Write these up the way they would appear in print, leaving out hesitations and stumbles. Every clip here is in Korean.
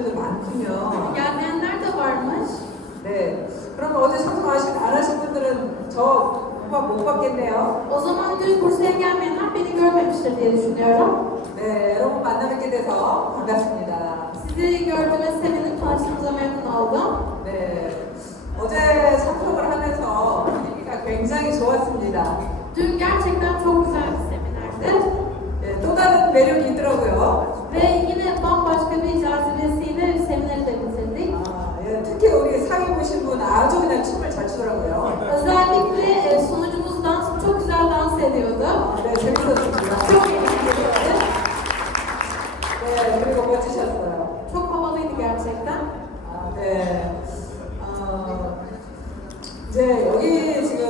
분들도 많군요. Gelmeyenler de varmış. 네. 그럼 어제 청소 안 하신 분들은 저 못 받겠네요. O zaman dün Bursa'ya gelmeyenler beni görmemiştir diye düşünüyorum. 네, 여러분 만나뵙게 돼서 반갑습니다. Sizi gördüğüme sevindim, tanıştığımıza memnun oldum. 네, 어제 참석을 하면서 분위기가 굉장히 좋았습니다. Dün gerçekten çok güzel bir seminerdi. 네, 또 다른 매력이 있더라고요. Ve yine bambaşka bir cazibesiyle semineri de bitirdik. 예, 특히 우리 사회 보신 분 아주 그냥 춤을 잘 추더라고요. Özellikle sunucumuz çok güzel dans ediyordu. 네, 재밌었습니다. Çok eğlenceliydi. 네, 그리고 멋지셨어요. Çok havalıydı gerçekten. 네. 이제 여기 지금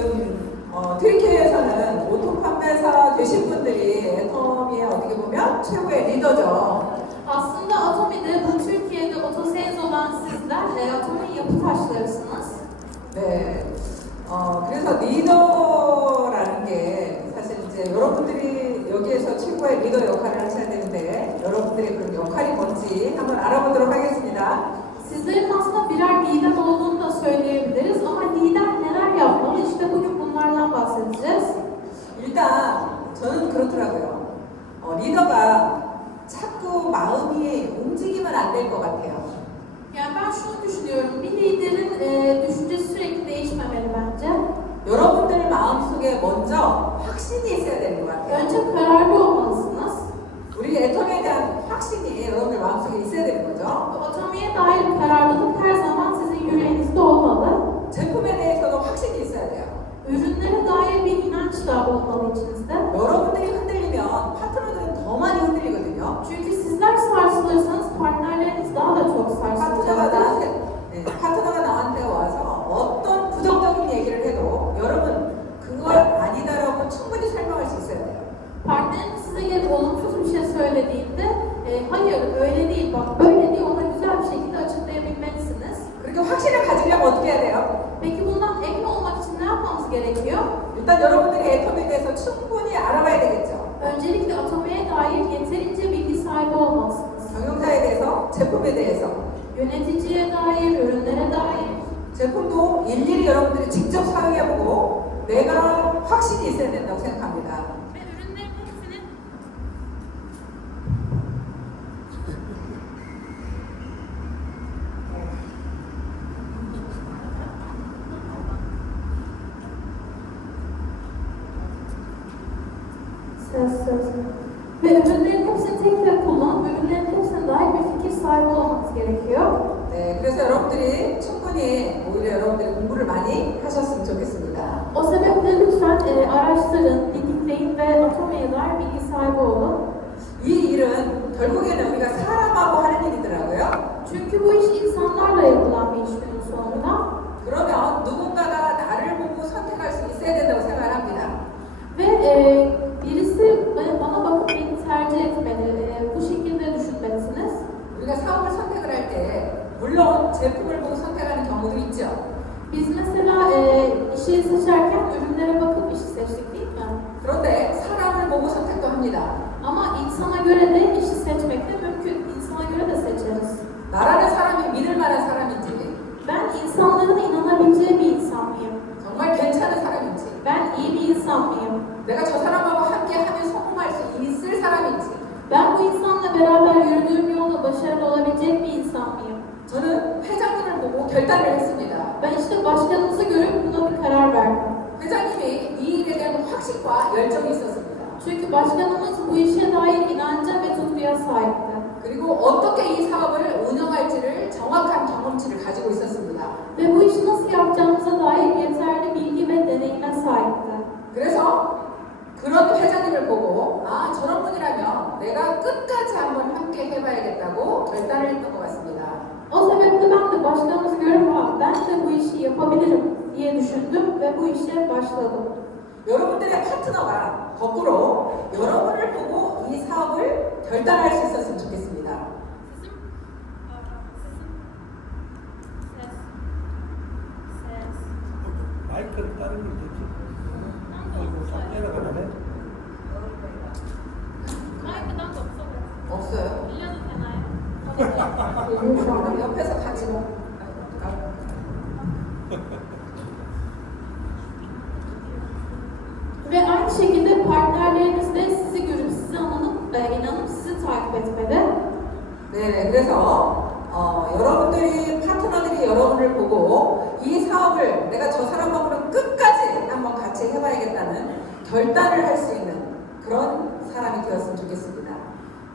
트리케에서는 오토 판매사 되신 분들이 애터미의 어떻게 보면 최고의 리더죠. Aslında Atomi'de bu Türkiye'de otosales olan sizler Atomi yapı taşlarısınız. 네. 그래서 리더라는 게 사실 이제 여러분들이 여기에서 최고의 리더 역할을 하셔야 되는데 여러분들의 그런 역할이 뭔지 한번 알아보도록 하겠습니다. Sizlerin aslında birer lider olduğunu da söyleyebiliriz ama lider neler yapmalı? İşte bugün bunlardan bahsedeceğiz. 일단 저는 그렇더라고요. 리더가 자꾸 마음이 움직이면 안 될 것 같아요. Yani ben şunu düşünüyorum, bir liderin düşüncesi sürekli değişmemeli bence. 여러분들 마음속에 먼저 확신이 있어야 되는 것 같아요. Önce kararlı olmalısınız. 우리 애터미에 대한 확신이 여러분들 마음속에 있어야 되는 거죠. Atomi'ye dair kararlılık her zaman sizin yüreğinizde olmalı. 제품에 대해서도 확신이 있어야 돼요. Ürünlere dair bir inanç da olmalı içinizde. 여러분들이 흔들리면 파트너들은 더 많이 흔들리거든요. Çünkü sizler sarsılırsanız partnerleriniz daha da çok sarsılacaktır. 파트너가 나한테 와서 어떤 부정적인 얘기를 해도 여러분 그걸 아니다라고 충분히 설명할 수 있어야 돼요. Partneriniz size gelip olumsuz bir şey söylediğinde hayır öyle değil bak böyle diye ona güzel bir şekilde açıklayabilmelisiniz. 그렇게 확신을 가지려면 어떻게 해야 돼요? Peki bundan emin olmak için ne yapmamız gerekiyor? 일단 여러분들이 애터미에 대해서 충분히 알아봐야 되겠죠. Öncelikle Atomi'ye dair yeterince bilgi sahibi olmalısınız. 경영사에 대해서, 제품에 대해서. Yöneticiye dair, ürünlere dair. 제품도 일일이 여러분들이 직접 사용해보고 내가 확신이 있어야 된다고 생각합니다. Ve ürünlerin hepsinin Ve ürünlerin hepsini tek tek kullanıp ürünlerin hepsine dair bir fikir sahibi olmanız gerekiyor. 네, 그래서 여러분들이 충분히 오히려 여러분들이 공부를 많이 하셨으면 좋겠습니다. O sebeple lütfen araştırın, dinleyin ve Atomi'ye dair bilgi sahibi olun. 이 일은 결국에는 우리가 사람하고 하는 일이더라고요. Çünkü bu iş insanlarla yapılan bir iş günün sonunda. 그러면 누군가가 나를 보고 선택할 수 있어야 된다고 생각을 합니다. Ve birisi bana bakıp beni tercih etmeli, bu şekilde düşünmelisiniz. 우리가 사업을 선택을 할 때 물론 제품을 보고 선택하는 경우도 있죠. Biz mesela işi seçerken ürünlere bakıp işi seçtik değil mi? 그런데 사람을 보고 선택도 합니다. Ama insana göre de işi seçmek de mümkün. İnsana göre de seçeriz. 나라는 사람이 믿을 만한 사람인지 Ben insanların inanabileceği bir insan mıyım? 정말 괜찮은 사람인지 Ben iyi bir insan mıyım? 내가 저 사람하고 함께 하면 성공할 수 있을 사람인지 Ben bu insanla beraber yürüdüğüm yolda başarılı olabilecek bir insan mıyım? 저는 회장님을 보고 결단을 했습니다. Ben işte başkanımızı görüp buna bir karar verdim. 회장님이 이 일에 대한 확신과 열정이 있었습니다. Çünkü başkanımız bu işe dair inanca ve tutkuya sahipti. 그리고 어떻게 이 사업을 운영할지를 정확한 경험치를 가지고 있었습니다. Ve bu işi nasıl yapacağımıza dair yeterli bilgi ve deneyime sahipti. 그래서 그런 회장님을 보고 아 저런 분이라면 내가 끝까지 한번 함께 해봐야겠다고 결단을 했던 것 같습니다. O sebeple ben de başkanımızı görüp ben de bu işi yapabilirim diye düşündüm ve bu işe başladım. 여러분들의 파트너가 거꾸로 여러분을 보고 이 사업을 결단할 수 있었으면 좋겠습니다. 마이크를 다른 걸 되지. 내려가네. 마이크는 없어. 없어요. 빌려도 되나요? 그럼 옆에서 같이 Ve aynı şekilde partnerleriniz de sizi görüp size inanıp sizi takip etmeli. 네, 그래서 여러분들이 파트너들이 여러분을 보고 이 사업을 내가 저 사람하고는 끝까지 한번 같이 해봐야겠다는 결단을 할 수 있는 그런 사람이 되었으면 좋겠습니다.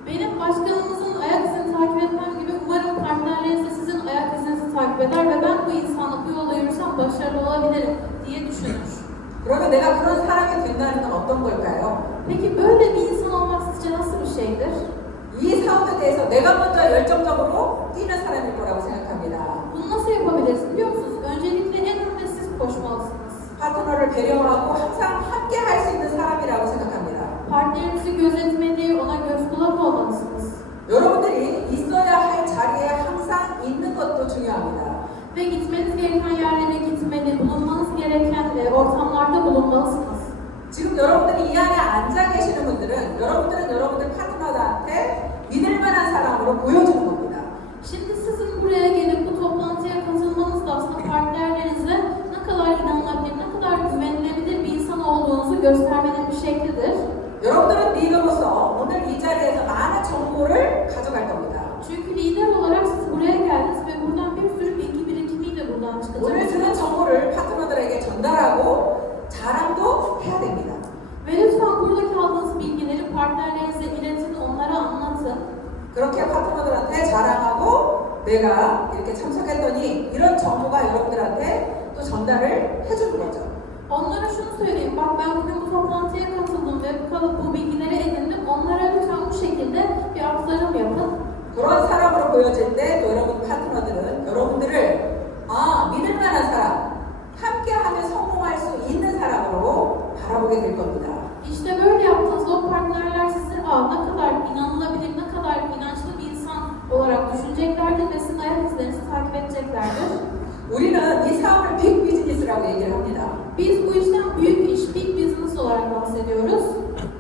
Benim başkanımızın ayak izini takip etmem gibi umarım partnerleriniz de sizin ayak izinizi takip eder ve ben bu insanla bu yolda yürürsem başarılı olabilirim diye düşünür. 그러면 내가 그런 사람이 된다는 건 어떤 걸까요? Peki böyle bir insan olmak sizce nasıl bir şeydir? 이 사업에 대해서 내가 먼저 열정적으로 뛰는 사람일 거라고 생각합니다. Bunu nasıl yapabiliriz biliyor musunuz? Öncelikle en önde siz koşmalısınız. 파트너를 배려하고 항상 함께 할 수 있는 사람이라고 생각합니다. Partnerinizi gözetmeli, ona göz kulak olmalısınız. 여러분들이 있어야 할 자리에 항상 있는 것도 중요합니다. Ve gitmeniz gereken yerlere gitmeli, bulunmanız gereken ortamlarda bulunmalısınız. 지금 여러분들이 이 안에 앉아 계시는 분들은 여러분들 파트너한테 믿을 만한 사람으로 보여주는 겁니다. Şimdi sizin buraya gelip bu toplantıya katılmanız da aslında partnerlerinize ne kadar inanılabilir, ne kadar güvenilebilir bir insan olduğunuzu göstermenin bir şeklidir. 여러분들은 리더로서 오늘 이 자리에서 많은 정보를 가져갈 겁니다. Çünkü lider olarak siz buraya geldiniz ve buradan bir sürü bilgi birikimiyle buradan 오늘 들은 çıkacaksınız. 정보를 파트너들에게 전달하고 자랑도 해야 됩니다. Ve lütfen buradaki aldığınız bilgileri partnerlerinize iletin, onlara anlatın. 그렇게 파트너들한테 자랑하고 내가 이렇게 참석했더니 이런 정보가 여러분들한테 또 전달을 해주는 거죠. Onlara şunu söyleyeyim, bak ben bugün bu toplantıya katıldım ve bu bilgileri edindim. Onlara lütfen bu şekilde bir aktarım yapın. 그런 사람으로 보여질 때 또 여러분 파트너들은 여러분들을 믿을 만한 사람, 함께하면 성공할 수 있는 사람으로 바라보게 될 겁니다. İşte böyle yaptığınızda o partnerler sizi ne kadar inanılabilir, ne kadar inançlı bir insan olarak düşüneceklerdir ve sizin ayak izlerinizi takip edeceklerdir. 우리는 이 사업을 빅 비즈니스라고 얘기를 합니다. Biz bu işten büyük iş, big business olarak bahsediyoruz.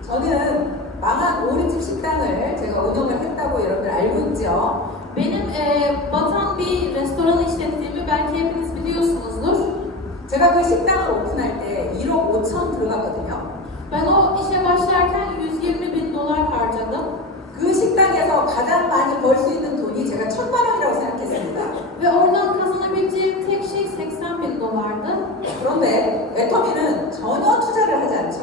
저는 망한 오리집 식당을 제가 운영을 했다고 여러분들 알고 있죠? Benim batan bir restoran işlettiğimi belki hepiniz biliyorsunuzdur. 제가 그 식당을 오픈할 때 1억 5천 들어갔거든요. Ben o işe başlarken 120.000 dolar harcadım. 그 식당에서 가장 많이 벌 수 있는 돈이 제가 1,000만 원이라고 생각했습니다. Ve oradan kazanabileceğim tek şey 80.000 dolardı. 그런데 애터미는 전혀 투자를 하지 않죠.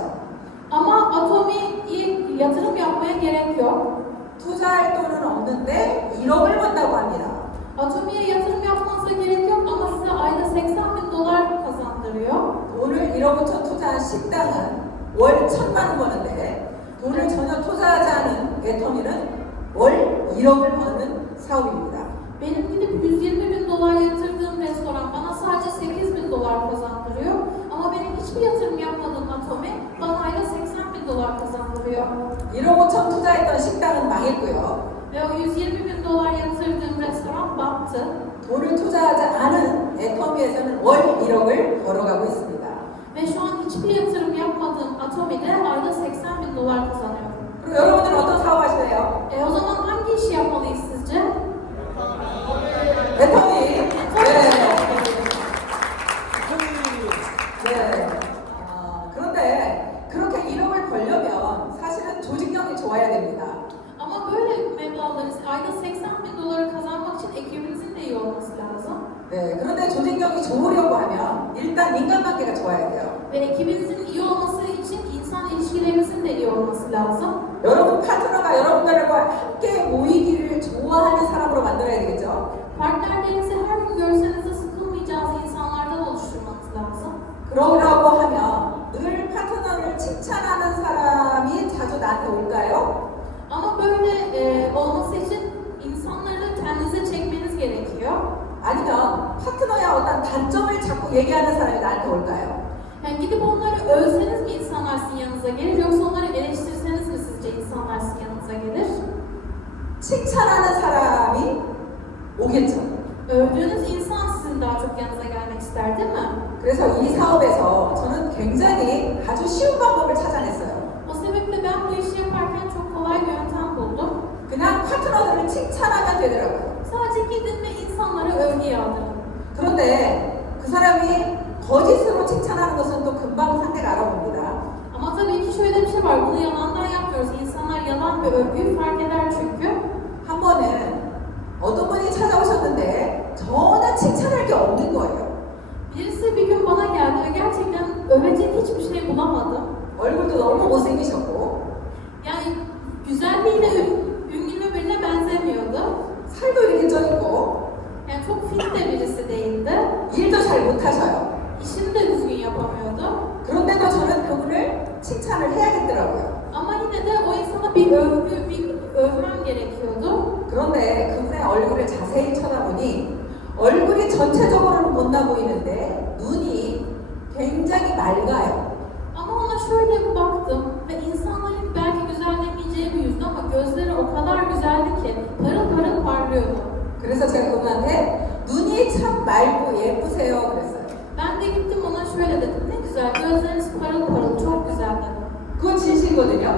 Ama Atomi'ye yatırım yapmaya gerek yok. 투자할 돈은 없는데 1억을 번다고 합니다. Atomi'ye yatırım yapmanıza gerek yok ama size ayda 80.000 dolar kazandırıyor. 돈을 1억 5천 투자한 식당은 월 1,000만 원 버는데 돈을 전혀 투자하지 않은 애터미는 월 1억을 버는 사업입니다. Benim gidip 120.000 dolar yatırdığım restoran bana sadece 8.000 dolar kazandırıyor. Ama benim hiçbir yatırım yapmadığım Atomi bana ayda 80.000 dolar kazandırıyor. 1억 5천 투자했던 식당은 망했고요. Ve o 120.000 dolar yatırdığım restoran battı. 돈을 투자하지 않은 애터미에서는 월 1억을 벌어가고 있습니다. Ve şu an hiçbir yatırım yapmadığım Atomi'de ayda 80.000 dolar kazanıyorum. 그럼 여러분들은 어떤 사업 하실래요? O zaman hangi işi yapmalıyız sizce? 애터미. 네. 그런데 그렇게 1억을 벌려면 사실은 조직력이 좋아야 됩니다. Ama böyle meblağları ayda 80.000 doları kazanmak için ekibinizin de iyi olması lazım. 네, 그런데 조직력이 좋으려고 하면 일단 인간관계가 좋아야 돼요. Ve ekibinizin iyi olması için insan ilişkilerinizin de iyi olması lazım. 여러분 파트너가 여러분들과 함께 모이기를 좋아하는 사람으로 만들어야 되겠죠? Partnerlerinizi her gün görseniz de sıkılmayacağınız insanlardan oluşturmanız lazım. 그러려고 하면 늘 파트너를 칭찬하는 사람이 자주 나한테 올까요? Ama böyle olması için insanları kendinize çekmeniz gerekiyor. 아니면 파트너의 어떤 단점을 자꾸 얘기하는 사람이 나한테 올까요? Yani gidip onları övseniz mi insanlar sizin yanınıza gelir yoksa onları eleştirseniz mi sizce insanlar sizin yanınıza gelir? 칭찬하는 사람이 오겠죠. Övdüğünüz insan sizin daha çok yanınıza gelmek ister değil mi? 그래서 이 사업에서 저는 굉장히 아주 쉬운 방법을 찾아냈어요. O sebeple ben bu işi yaparken çok kolay bir yöntem buldum. 그냥 파트너들을 사람을 칭찬하면 되더라고요. Sadece gidin ve insanlara övgü yağdırın. 그런데 그 사람이 거짓으로 칭찬하는 것은 또 금방 상대가 알아봅니다. Ama tabii ki şöyle bir şey var. Bunu yalandan yapmıyoruz. İnsanlar yalan ve övgüyü fark eder çünkü. 한 번은 어떤 분이 찾아오셨는데 전혀 칭찬할 게 없는 거예요. Birisi bir gün bana geldi ve gerçekten övecek hiçbir şey bulamadım. 얼굴도 너무 못생기셨고 Yani güzelliğiyle ünlü birine benzemiyordu. 살도 이렇게 쪄 있고 Yani çok fit de birisi değildi. 일도 잘 못하셔요. İşini de düzgün yapamıyordu. 그런데도 저는 그분을 칭찬을 해야겠더라고요. Ama yine de o insana bir övmem gerekiyordu. 그런데 그분의 얼굴을 자세히 쳐다보니 얼굴이 전체적으로는 못나 보이는데 눈이 굉장히 맑아요. Ama ona şöyle bir baktım ve insanların belki güzel demeyeceği bir yüzdü ama gözleri o kadar güzeldi ki parıl parıl parlıyordu. 그래서 제가 그분한테 눈이 참 맑고 예쁘세요 그랬어요. Ben de gittim ona şöyle dedim. Ne güzel, gözleriniz parıl parıl, çok güzel dedim. 그건 진실이거든요.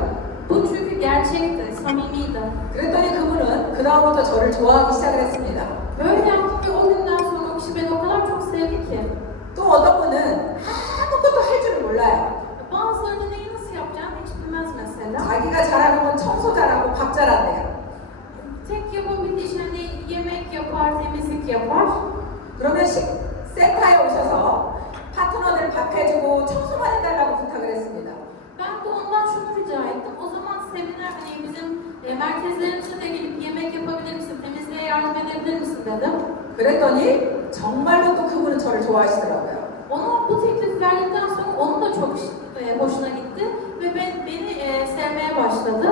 Bu çünkü gerçekti, samimiydi. 그랬더니 그분은 그다음부터 저를 좋아하기 시작을 했습니다. Böyle yaptım ve o günden sonra o kişi beni o kadar çok sevdi ki. 또 어떤 분은 아무것도 할 줄 몰라요. Bazıları da neyi nasıl yapacağını hiç bilmez mesela. 자기가 잘하는 건 청소 잘하고 밥 잘한대요. Tek yapabildiği şey hani yemek yapar, temizlik yapar. 그러면 센터에 오셔서 파트너들 밥 해주고 청소만 해달라고 부탁을 했습니다. Ben de ondan şunu rica ettim. O zaman seminer hani bizim merkezlerimize de gelip yemek yapabilir misin, temizliğe yardım edebilir misin dedim. 그랬더니 정말로 또 그분은 저를 좋아하시더라고요. Ona bu teklif verdikten sonra onun da çok hoşuna gitti ve beni sevmeye başladı.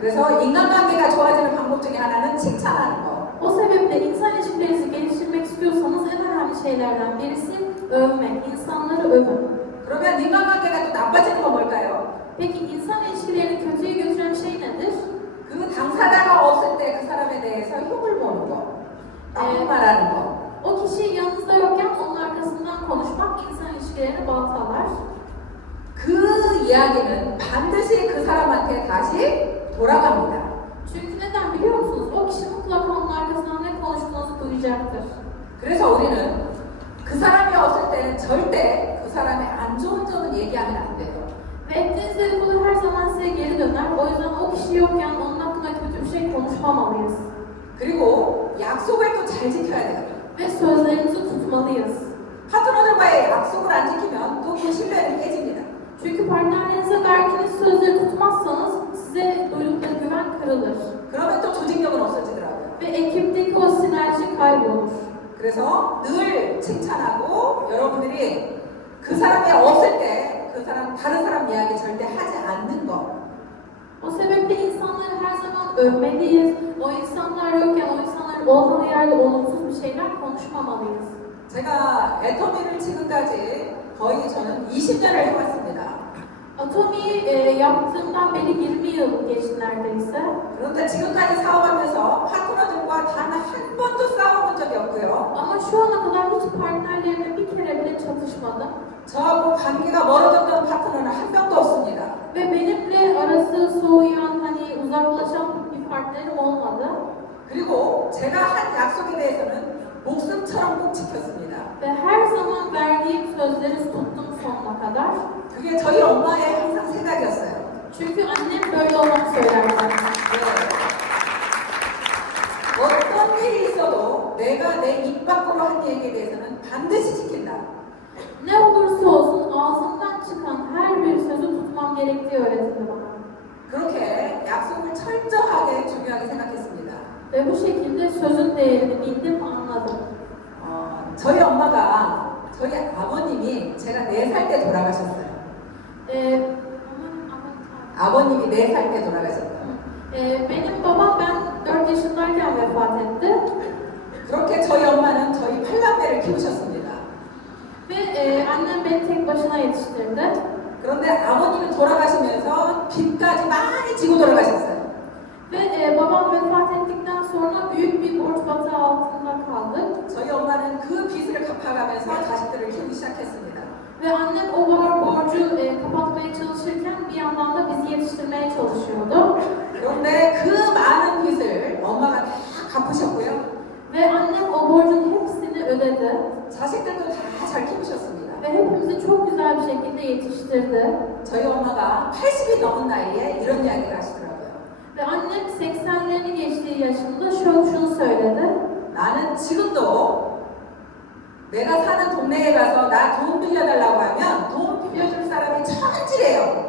그래서 인간관계가 좋아지는 방법 중에 하나는 칭찬하는 거. O sebeple insan ilişkilerinizi geliştirmek istiyorsanız en önemli şeylerden birisi övmek, insanları övün. 그러면 인간관계가 또 나빠지는 건 뭘까요? Peki insan ilişkilerini kötüye götüren şey nedir? 그 당사자가 없을 때 그 사람에 대해서 흉을 보는 거, 나쁜 말하는 거. O kişi yanınızda yokken onun arkasından konuşmak insan ilişkilerini baltalar. 그 이야기는 반드시 그 사람한테 다시 돌아갑니다. Çünkü neden biliyor musunuz? O kişi mutlaka onun arkasından ne konuştuğunuzu duyacaktır. 그래서 우리는 그 사람이 없을 때는 절대 그 사람의 안 좋은 점은 얘기하면 안 돼요. Ve ettiğiniz dedikodu her zaman size geri döner. O yüzden o kişi yokken onun hakkında kötü bir şey konuşmamalıyız. 그리고 약속을 또 잘 지켜야 돼요. Ve sözlerimizi tutmalıyız. 파트너들과의 약속을 안 지키면 또 그 신뢰는 깨집니다. Çünkü partnerlerinize verdiğiniz sözleri tutmazsanız size duydukları güven kırılır. 그러면 또 조직력은 없어지더라고요. Ve ekipteki o sinerji kaybolur. 그래서 늘 칭찬하고 여러분들이 그 사람이 없을 때 그 사람 다른 사람 이야기 절대 하지 않는 거. O sebeple insanları her zaman övmeliyiz. O insanlar yokken o insanların olmadığı yerde olumsuz bir şeyler konuşmamalıyız. 제가 애터미를 지금까지 거의 저는 20년을 해왔습니다. Atomi'yi yaptığımdan beri 20 yıl geçti neredeyse. 그런데 지금까지 사업하면서 파트너들과 단 한 번도 싸워본 적이 없고요. Ama şu ana kadar hiç partnerlerimle bir kere bile çatışmadım. 저하고 관계가 멀어졌던 파트너는 한 명도 없습니다. Ve benimle arası soğuyan, hani uzaklaşan bir partnerim olmadı. 그리고 제가 한 약속에 대해서는 목숨처럼 꼭 지켰습니다. Ve her zaman verdiğim sözleri tuttum sonuna kadar. 그게 저희 엄마의 항상 생각이었어요. Çünkü annem böyle olmak söylerdi. 네. 어떤 일이 있어도 내가 내 입 밖으로 한 얘기에 대해서는 반드시 지킨다. Ne olursa olsun ağzımdan çıkan her bir sözü tutmam gerektiği öğretildi bana. 그렇게 약속을 철저하게 중요하게 생각했습니다. Ve bu şekilde sözün değerini bildim, anladım. 저희 엄마가 저희 아버님이 제가 4살 때 돌아가셨어요. 아버님이 4살 때 돌아가셨어요. Benim babam ben 4 yaşındayken vefat etti. 그렇게 저희 엄마는 저희 8남매를 키우셨습니다. Ve annem beni tek başına yetiştirdi. 그런데 아버님이 돌아가시면서 빚까지 많이 지고 돌아가셨어요. Ve babam vefat ettikten sonra büyük bir borç batağı altında kaldık. 저희 엄마는 그 빚을 갚아가면서 자식들을 키우기 시작했습니다. Ve annem o borcu kapatmaya çalışırken bir yandan da bizi yetiştirmeye çalışıyordu. 그런데 그 많은 빚을 엄마가 다 엄마가 80이 넘은 나이에 이런 이야기를 하시더라고요. Ve annem 80'lerini geçtiği yaşında şunu söyledi. 나는 지금도 내가 사는 동네에 가서 나 돈 빌려달라고 하면 돈 빌려줄 사람이 천지래요.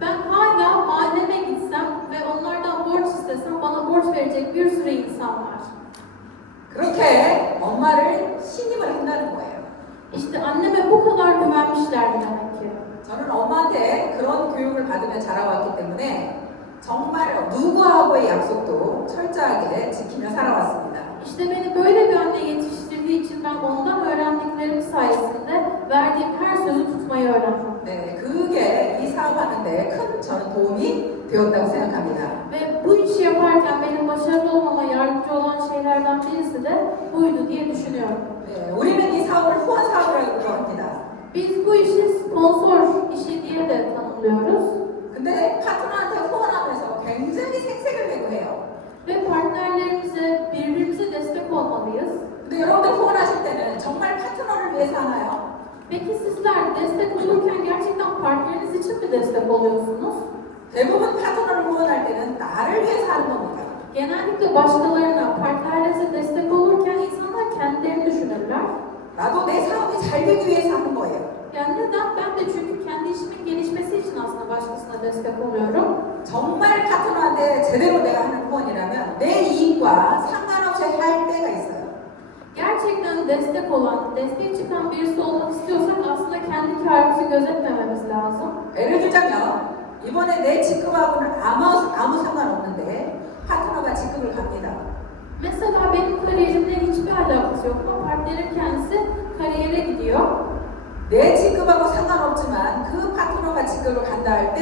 Ben hala mahalleme gitsem ve onlardan borç istesem bana borç verecek bir sürü insan var. 그렇게 엄마를 신임을 한다는 거예요. İşte anneme bu kadar güvenmişler demek ki. 저는 엄마한테 그런 교육을 받으며 자라왔기 때문에 정말 누구하고의 약속도 철저하게 지키며 살아왔습니다. İşte beni böyle bir anne yetiştirdiği için ben ondan öğrendiklerim sayesinde verdiğim her sözü tutmayı öğrendim. 네, 그게 이 사업하는데 큰 저는 도움이 되었다고 생각합니다. Ve bu işi yaparken benim başarılı olmama yardımcı olan şeylerden birisi de buydu diye düşünüyorum. 네, 우리는 이 사업을 후원 사업이라고 합니다. Biz bu işi sponsor işi diye de tanımlıyoruz. 근데 파트너한테 후원하면서 굉장히 생색을 내고 해요. Ve partnerlerimize, birbirimize destek olmalıyız. 근데 여러분들 후원하실 때는 정말 파트너를 위해서 하나요? Peki sizler destek olurken gerçekten partneriniz için mi destek oluyorsunuz? 대부분 파트너를 후원할 때는 나를 위해서 하는 겁니다. Genellikle başkalarına, partnerlerinize destek olurken insanlar kendilerini düşünürler. 나도 내 사업이 잘 되기 위해서 하는 거예요. Yani neden? Ben de çünkü kendi işimin gelişmesi için aslında başkasına destek oluyorum. 정말 파트너한테 제대로 내가 하는 후원이라면 내 이익과 상관없이 할 때가 있어요. Gerçekten destek olan, destek çıkan birisi olmak istiyorsak aslında kendi kârımızı gözetmememiz lazım. 예를 들자면 이번에 내 직급하고는 아무 상관없는데 파트너가 직급을 갑니다. Mesela benim kariyerimle hiçbir alakası yok ama partnerim kendisi kariyere gidiyor. 내 직급하고 상관없지만 그 파트너가 직급을 간다 할 때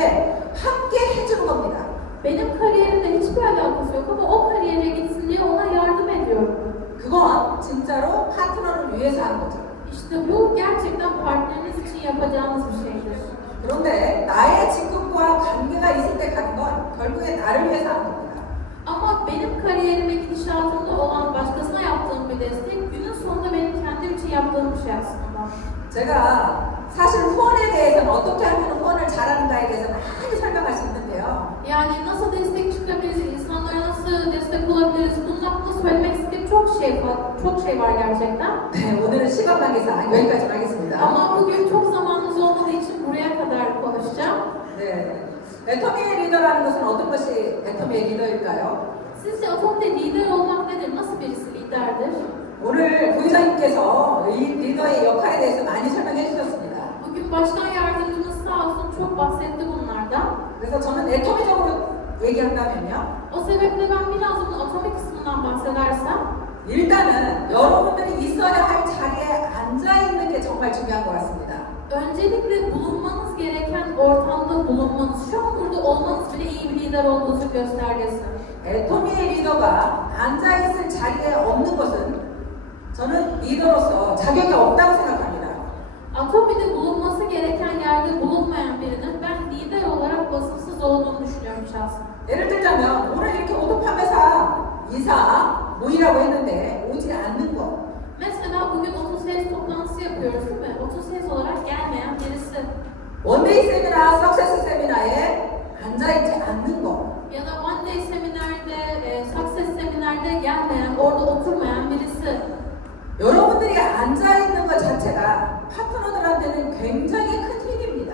함께 해주는 겁니다. Benim kariyerimle hiçbir alakası yok ama o kariyere gitsin diye ona yardım ediyorum. 그건 진짜로 파트너를 위해서 하는 거죠. İşte bu gerçekten partneriniz için yapacağınız bir şeydir. 그런데 나의 직급과 관계가 있을 때 가는 건 결국에 나를 위해서 하는 겁니다. Ama benim kariyerime gidişatımda olan başkasına yaptığım bir destek günün sonunda benim kendim için yaptığım bir şey aslında. 제가 사실 후원에 대해서는 어떻게 하면 후원을 잘하는가에 대해서 많이 설명할 수 있는데요. Yani nasıl destek çıkabiliriz, insanlara nasıl destek olabiliriz, bunun hakkında söylemek istediğim çok şey var gerçekten. 네, 오늘은 시간 관계상 여기까지 하겠습니다. Ama bugün çok zamanımız olmadığı için buraya kadar konuşacağım. 네, 애터미의 리더라는 것은 어떤 것이 애터미의 리더일까요? Sizce Atom'da lider olmak nedir? Nasıl birisi liderdir? 오늘 부회장님께서 이 리더의 역할에 대해서 많이 설명해 주셨습니다. Bugün başkan yardımcımız sağ olsun çok bahsetti bunlardan. 그래서 저는 애터미적으로 얘기한다면요. O sebeple ben biraz bunun atomik kısmından bahsedersem, 일단은 여러분들이 있어야 할 자리에 앉아 있는 게 정말 중요한 것 같습니다. öncelikle bulunmanız gereken ortamda bulunmanız, şu an burada olmanız bile iyi bir lider olduğunuzu göstergesi. 애터미의 리더가 앉아있을 자리에 없는 것은 저는 리더로서 자격이 없다고 생각합니다. Atomide bulunması gereken yerde bulunmayan birinin ben lider olarak vasıfsız olduğunu düşünüyorum şahsen. 예를 들자면 오늘 이렇게 오토파메사 이사 모이라고 했는데 오지 않는 것. Mesela bugün otosales toplantısı yapıyoruz değil mi? Otosales olarak gelmeyen birisi. 원데이 세미나, 석세스 세미나에 앉아있지 않는 것. Ya da one day seminerde, success seminerde gelmeyen, orada oturmayan birisi. 여러분들이 앉아있는 것 자체가 파트너들한테는 굉장히 큰 힘입니다.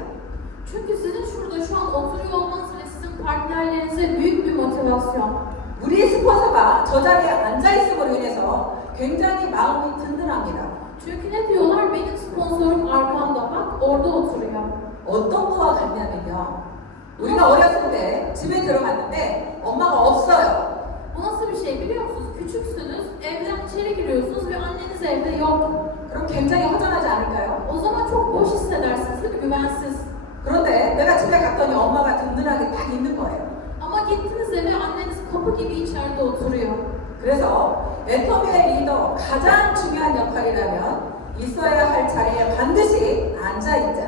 Çünkü sizin şurada şu an oturuyor olmanız ve sizin partnerlerinize büyük bir motivasyon. 우리 스폰서가 저 자리에 앉아있음으로 인해서 굉장히 마음이 든든합니다. Çünkü ne diyorlar? Benim sponsorum arkamda bak, orada oturuyor. 어떤 거와 같냐면요. 우리가 어렸을 때 집에 들어갔는데 엄마가 없어요. Bu nasıl bir şey biliyor musunuz? Küçüksünüz, evden içeri giriyorsunuz ve anneniz evde yok. 그럼 굉장히 허전하지 않을까요? O zaman çok boş hissedersiniz değil mi? Güvensiz. 그런데 내가 집에 갔더니 엄마가 든든하게 딱 있는 거예요. Ama gittiniz eve anneniz kapı gibi içeride oturuyor. 그래서 애터미의 리더 가장 중요한 역할이라면 있어야 할 자리에 반드시 앉아있자.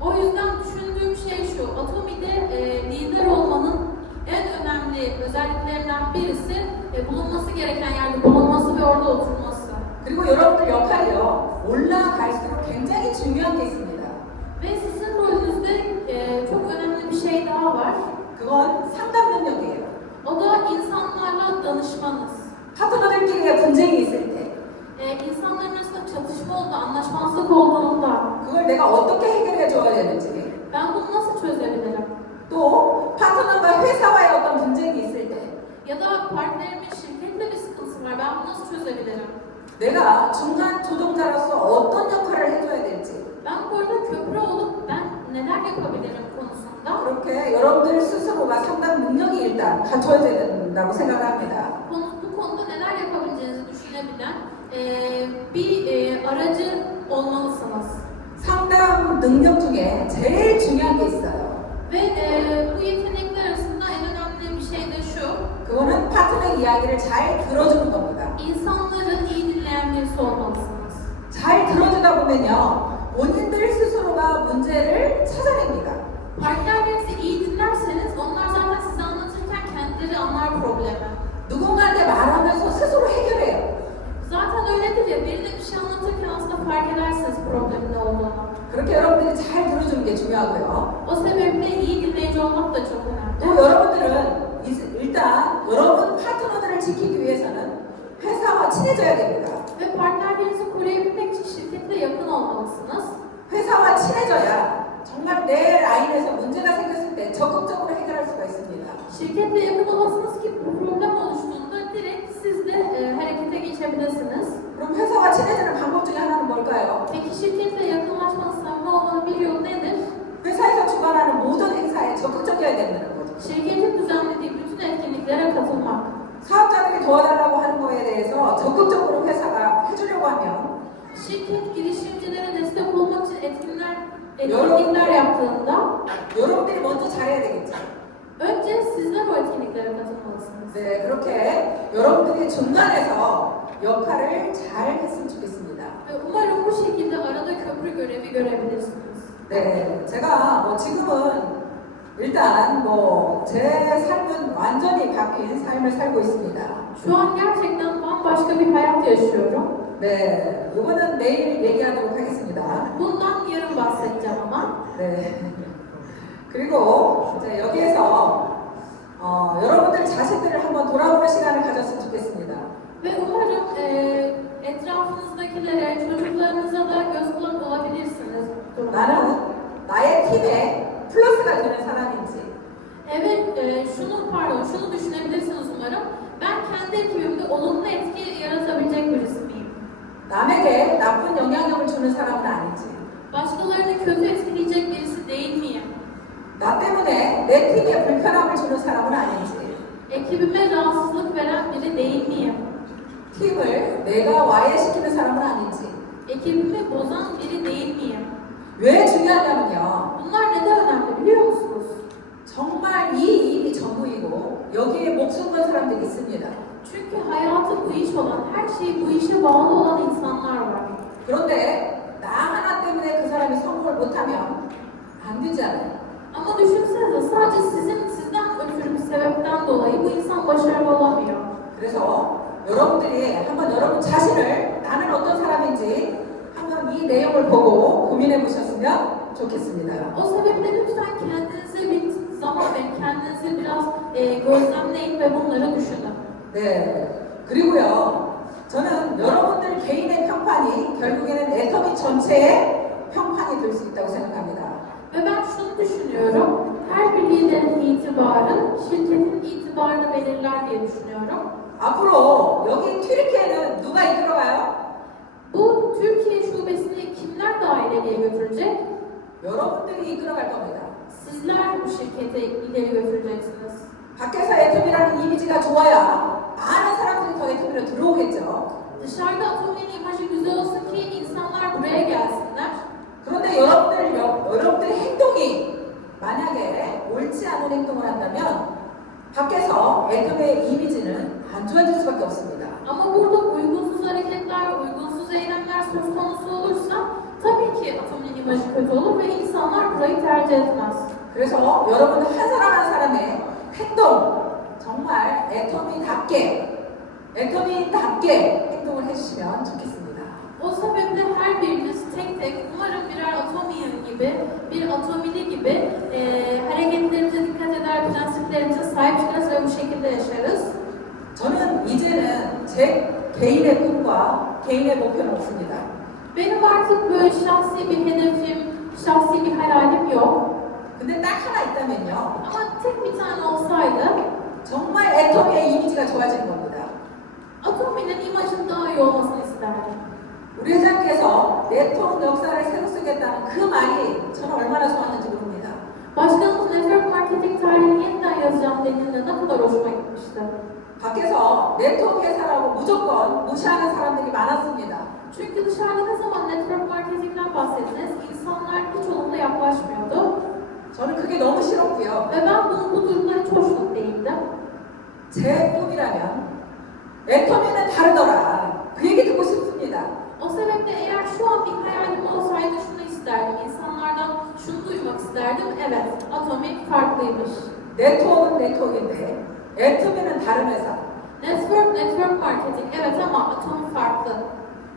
O yüzden düşündüğüm şey şu, Atomide lider olmanın en önemli özelliklerinden birisi bulunması gereken yerde bulunması ve orada oturması. 그리고 여러분들 역할이요 올라갈수록 굉장히 중요한 게 있습니다. Ve sizin rolünüzde çok daha var. 그건 상담 능력이에요. O da insanlarla danışmanız. 파트너들끼리의 분쟁이 있을 때 İnsanların arasında çatışma olduğu, anlaşmazlık olduğunda 그걸 내가 어떻게 해결해 줘야 되는지, ben bunu nasıl çözebilirim? 또 파트너가 회사와의 어떤 분쟁이 있을 때 Ya da partnerimin şirketle bir sıkıntısı var. Ben bunu nasıl çözebilirim? 내가 중간 조종자로서 어떤 역할을 해줘야 될지, Ben burada köprü olup ben neler yapabilirim konusunda 그렇게 여러분들 스스로가 상담 능력이 일단 갖춰야 된다고 생각을 합니다. bu konuda neler yapabileceğinizi düşünebilen bir aracı olmalısınız. 상담 능력 중에 제일 중요한 게 있어요. Ve bu yetenekler arasında en önemli bir şey de şu. 그거는 파트너 이야기를 잘 들어주는 겁니다. İnsanların iyi dinleyen birisi olmalısınız. 잘 들어주다 보면요, 본인들 스스로가 문제를 찾아냅니다. Partner birisi iyi dinlerseniz onlar zaten size anlatırken kendileri anlar problemi. 누군가한테 말하면서 스스로 해결해요. Zaten öyledir ya, birine bir şey anlatırken aslında fark edersiniz problemin ne olduğunu. 그렇게 여러분들이 잘 들어주는 게 중요하고요. O sebeple iyi dinleyici olmak da çok 또 önemli. 여러분들은 일단 여러분 파트너들을 지키기 위해서는 회사와 친해져야 됩니다. Ve partnerlerinizi koruyabilmek için şirketle yakın olmalısınız. 회사와 친해져야 정말 내 라인에서 문제가 생겼을 때 적극적으로 해결할 수가 있습니다. Şirketle yakın olasınız ki bu problem oluştuğunda direkt siz de harekete geçebilirsiniz. 그럼 회사와 친해지는 방법 중에 하나는 뭘까요? Peki şirketle yakınlaşmanın samimi olmanın bir yolu nedir? 회사에서 주관하는 모든 행사에 적극적이어야 된다는 거죠. Şirketin düzenlediği bütün etkinliklere katılmak. 사업자들이 도와달라고 하는 거에 대해서 적극적으로 회사가 해주려고 하면 Şirket girişimcilere destek olmak için etkinlikler yaptığında 여러분들이 먼저 잘해야 되겠죠. önce sizler o etkinliklere katılmalısınız. 네, 그렇게 여러분들이 중간에서 역할을 잘 했으면 좋겠습니다. Ve umarım bu şekilde arada köprü görevi görebilirsiniz. 네, 제가 지금은 일단 제 삶은 완전히 바뀐 삶을 살고 있습니다. Şu an gerçekten bambaşka bir hayat yaşıyorum. 네, 이거는 내일 얘기하도록 하겠습니다. Bundan yarın bahsedeceğim ama. 네. 그리고 이제 여기에서 여러분들 자신들을 한번 돌아보는 시간을 가졌으면 좋겠습니다. Ve umarım etrafınızdakilere, çocuklarınıza da göz kulak olabilirsiniz. 나는 나의 팀에 플러스가 되는 사람인지, Evet, şunu düşünebilirsiniz umarım. Ben kendi ekibimde olumlu etki yaratabilecek birisi miyim? 남에게 나쁜 영향력을 주는 사람은 아닌지, Başkalarını kötü etkileyecek birisi değil miyim? 나 때문에 내 팀에 불편함을 주는 사람은 아닌지, Ekibime rahatsızlık veren biri değil miyim? 팀을 내가 와해시키는 사람은 아닌지. Ekibimi bozan biri değil miyim? 왜 중요하냐면요, Bunlar neden önemli biliyor musunuz? 정말 이 일이 전부이고 여기에 목숨 건 사람들이 있습니다. Çünkü hayatı bu iş olan, her şey bu işe bağlı olan insanlar var. 그런데 나 하나 때문에 그 사람이 성공을 못하면 안 되지 않아요? Ama düşünsenize sadece sizden ötürü bir sebepten dolayı bu insan başarılı olamıyor. 그래서 여러분들이 한번 여러분 자신을 나는 어떤 사람인지 한번 이 내용을 보고 고민해 보셨으면 좋겠습니다. O sebeple lütfen kendinize bir zaman verin, kendinizi biraz gözlemleyin ve bunları düşünün. 네. 그리고요, 저는 여러분들 개인의 평판이 결국에는 애터미 전체의 평판이 될 수 있다고 생각합니다. Ve ben şunu düşünüyorum, her bir liderin itibarı şirketin itibarını belirler diye düşünüyorum. 앞으로 여기 튀르키예는 누가 이끌어가요? Bu Türkiye şubesini kimler daireliğe götürecek? 여러분들이 이끌어갈 겁니다. Sizler bu şirkete ileri götüreceksiniz. 밖에서 애터미라는 이미지가 좋아야 많은 사람들이 더 애터미로 들어오겠죠. Dışarıda Atomi'nin imajı güzel olsun ki insanlar buraya gelsinler. 그런데 여러분들의 행동이 만약에 옳지 않은 행동을 한다면 밖에서 애터미의 이미지는 안 좋아질 수밖에 없습니다. Ama burada uygunsuz hareketler, uygunsuz eylemler söz konusu olursa tabii ki Atomi'nin imajı kötü olur ve insanlar burayı tercih etmez. 그래서 여러분 한 사람 한 사람의 행동 정말 애터미답게 행동을 해주시면 좋겠습니다. O sebeple her biriniz tek tek umarım birer Atomian gibi, bir Atomili gibi hareketlerinize dikkat fikirlerimize sahip çıkarız ve bu şekilde yaşarız. 저는 이제는 제 개인의 꿈과 개인의 목표는 없습니다. Benim artık böyle şahsi bir hedefim, şahsi bir hayalim yok. 근데 딱 하나 있다면요. Ama tek bir tane olsaydı, 정말 애터미의 이미지가 좋아지는 겁니다. Atomi'nin imajının daha iyi olmasını isterdim. 우리 회장께서 네트워크 역사를 새로 쓰겠다는 그 말이 저는 얼마나 좋았는지 모릅니다. Başkanımız network marketing tarihini yeniden yazacağım dediğinde ne kadar hoşuma gitmişti. 밖에서 네트워크 회사라고 무조건 무시하는 사람들이 많았습니다. Çünkü dışarıda ne zaman network marketingden bahsettiniz, insanlar hiç olumlu yaklaşmıyordu. 저는 그게 너무 싫었고요. Ve ben bu durumda hiç hoşnut değildim. 제 꿈이라면 애터미는 다르더라. 그 얘기 듣고 싶습니다. O sebeple eğer şu an bir hayalim olsaydı şunu isterdim. İnsanlardan şunu duymak isterdim. Evet, Atomi farklıymış. 네트워크는 네트워크인데 애터미는 다른 회사. Network marketing. Evet ama Atomi farklı.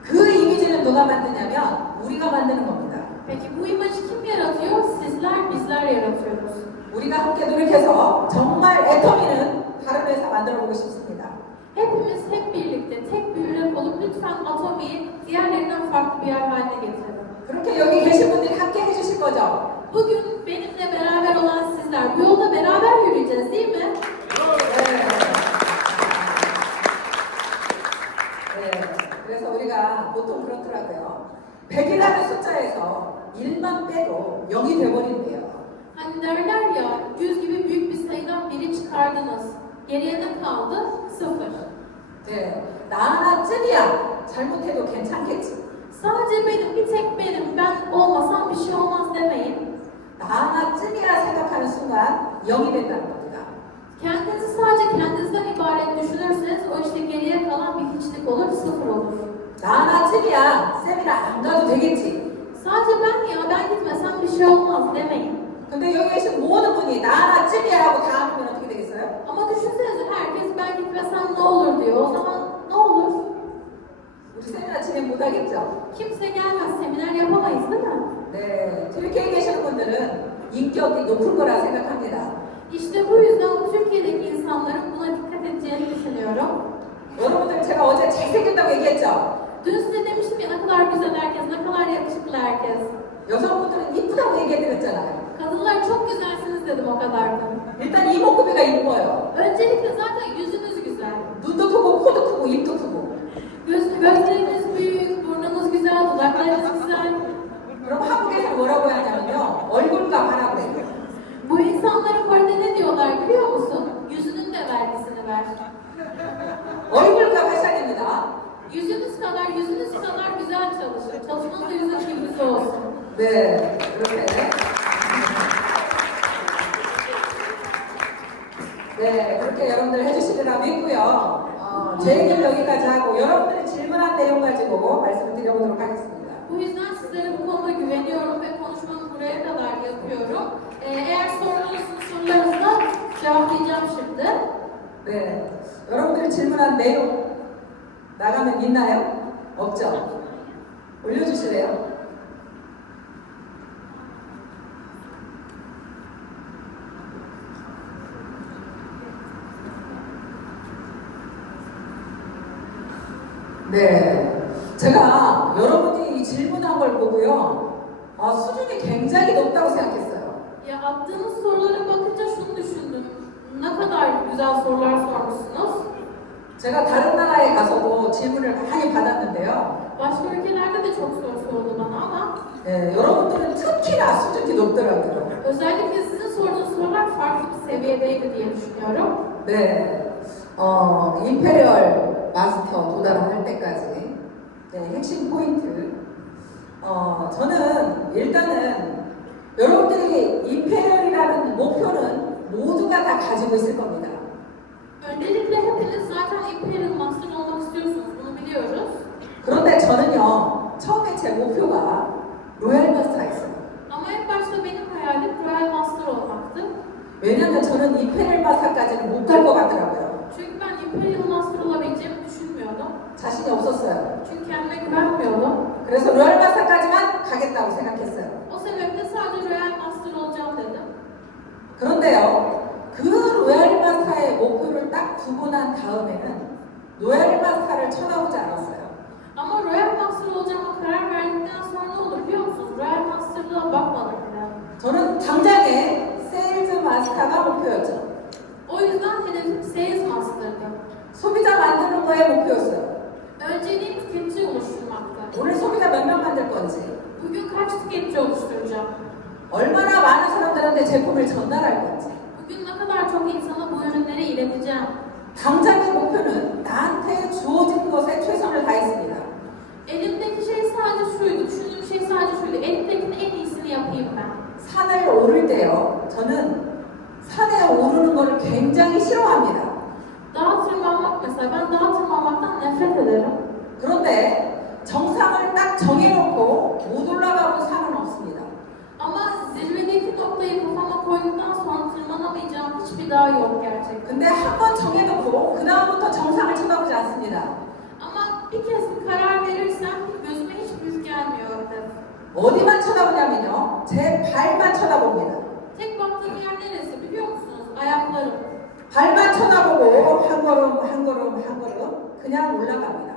그 이미지는 누가 만드냐면 우리가 만드는 겁니다. Peki bu imajı kim yaratıyor? Sizler, bizler yaratıyoruz. 우리가 함께 노력해서 정말 애터미는 다른 회사 만들어 보고 싶습니다. Hepimiz hep birlikte tek bir ürün olup lütfen Atomi'yi diğerlerinden farklı bir yer haline getirelim. 그렇게 여기 계신 분들이 함께 해주실 거죠? Bugün benimle beraber olan sizler, bu yolda beraber yürüyeceğiz değil mi? 네. 네. 그래서 우리가 보통 그렇더라고요. 100이라는 숫자에서 1만 빼도 0이 돼버린대요. Hani derler ya, 100 gibi büyük bir sayıdan biri çıkardınız. Geriye ne kaldı? 0. 네. 나 하나쯤이야. 잘못해도 괜찮겠지. Sadece benim, bir tek benim, ben olmasam bir şey olmaz demeyin. 나 하나쯤이라 생각하는 순간 0이 된다는 겁니다. Kendinizi sadece kendinizden ibaret düşünürseniz o işte geriye kalan bir hiçlik olur, 0 olur. 나 하나쯤이야. 세미나 안 가도 되겠지. Sadece ben gitmesem bir şey olmaz demeyin. 근데 여기 계신 모든 분이 나 하나쯤이야 하고 다 하면 어떻게 되겠어요? Ama düşünsenize herkes ben gitmesem ne olur diyor. O zaman ne olur? 우리 세미나 진행 못하겠죠? Kimse gelmez, seminer yapamayız değil mi? 네, türkiye에 계시는 분들은 인격이 높은 거라 생각합니다. İşte bu yüzden Türkiye'deki insanların buna dikkat edeceğini düşünüyorum. 여러분들 제가 어제 잘생겼다고 얘기했죠? Dün size demiştim ya ne kadar güzel herkes, ne kadar yakışıklı herkes. 여성분들은 이쁘다고 얘기해드렸잖아요. Kadınlar çok güzelsiniz dedim o kadar da. 일단 이목구비가 이뻐요. Öncelikle zaten yüzünüz güzel. 눈도 크고 코도 크고 입도 크고. Gözleriniz büyük, burnunuz güzel, dudaklarınız güzel. 그럼 한국에서 뭐라고 하냐면요. 얼굴값 하라고 그래요. Bu insanlara Kore'de ne diyorlar biliyor musun? Yüzünün de vergisini ver. 얼굴값 하셔야 됩니다. Yüzünüz kadar güzel çalışın. Çalışmanız yüzünüz gibi güzel olsun. 네, 그렇게. 네, 그렇게 여러분들 해주시리라 믿고요. 제 얘기는 여기까지 하고 여러분들이 질문한 내용 가지고 말씀을 드려보도록 하겠습니다. Bu yüzden sizlere bu konuda güveniyorum ve konuşmamı buraya kadar yapıyorum. Eğer sorularınızda cevaplayacağım şimdi. 네, 여러분들이 질문한 내용 나가면 있나요? 없죠? 올려주실래요? 네, 제가 여러분이 이 질문한 걸 보고요, 수준이 굉장히 높다고 생각했어요. Ya attığınız sorulara bakınca şunu düşündüm. Ne kadar güzel sorular sormuşsunuz. 제가 다른 나라에 가서도 질문을 많이 받았는데요. Başka ülkelerde de çok soru soruldu bana ama 네, 여러분들은 특히나 수준이 높더라고요. özellikle sizin sorduğunuz sorular farklı bir seviyedeydi diye düşünüyorum. 네, 임페리얼 마스터 도달할 때까지 네, 핵심 포인트. 저는 일단은 여러분들이 임페리얼이라는 목표는 모두가 다 가지고 있을 겁니다. Öncelikle hepiniz zaten Imperial Master olmak istiyorsunuz. Bunu biliyoruz. 그런데 저는요, 처음에 제 목표가 로얄 마스터였어요. Ama en başta benim hayalim Royal Master olmaktı. 왜냐면 저는 임페리얼 마스터까지는 못 갈 것 같더라고요. Çünkü ben Imperial Master olabileceğimi düşünmüyordum. 자신이 없었어요. Çünkü kendime güvenmiyordum. 그래서 로얄 마스터까지만 가겠다고 생각했어요. O sebeple sadece Royal Master olacağım dedim. 그런데요, 그 로얄마스타의 목표를 딱 두고 난 다음에는 로얄마스타를 쳐다보지 않았어요. Ama Royal Master olacağıma karar verdikten sonra ne olur biliyor musunuz? Royal Master'da bakmadım bile. 저는 당장에 세일즈 마스터가 목표였죠. O yüzden hedefim Sales Master'dı. 소비자 만드는 거에 목표였어요. Önceliğim tüketici oluşturmaktı. 오늘 소비자 몇 명 만들 건지, Bugün kaç tüketici oluşturacağım? 얼마나 많은 사람들한테 제품을 전달할 건지. Bugün ne kadar çok insana bu ürünleri ileteceğim? 당장의 목표는 나한테 주어진 것에 최선을 다했습니다. Elimdeki şey sadece şuydu, düşündüğüm şey sadece şuydu. Elimdekinin en iyisini yapayım ben. 산을 오를 때요, 저는 산에 오르는 것을 굉장히 싫어합니다. Dağa tırmanmak mesela, ben dağa tırmanmaktan nefret ederim. 그런데 정상을 딱 정해놓고 못 올라가본 산은 없습니다. Ama zirvedeki noktayı kafama koyduktan sonra tırmanamayacağım hiçbir dağ yok gerçekten. 근데 한 번 정해놓고 그 다음부터 정상을 쳐다보지 않습니다. Ama bir kez bir karar verirsem gözüme hiç büyük gelmiyor hedef. 어디만 쳐다보냐면요, 제 발만 쳐다봅니다. Tek baktığım yer neresi biliyor musunuz? Ayaklarım. 발만 쳐다보고 한 걸음 한 걸음 한 걸음 그냥 올라갑니다.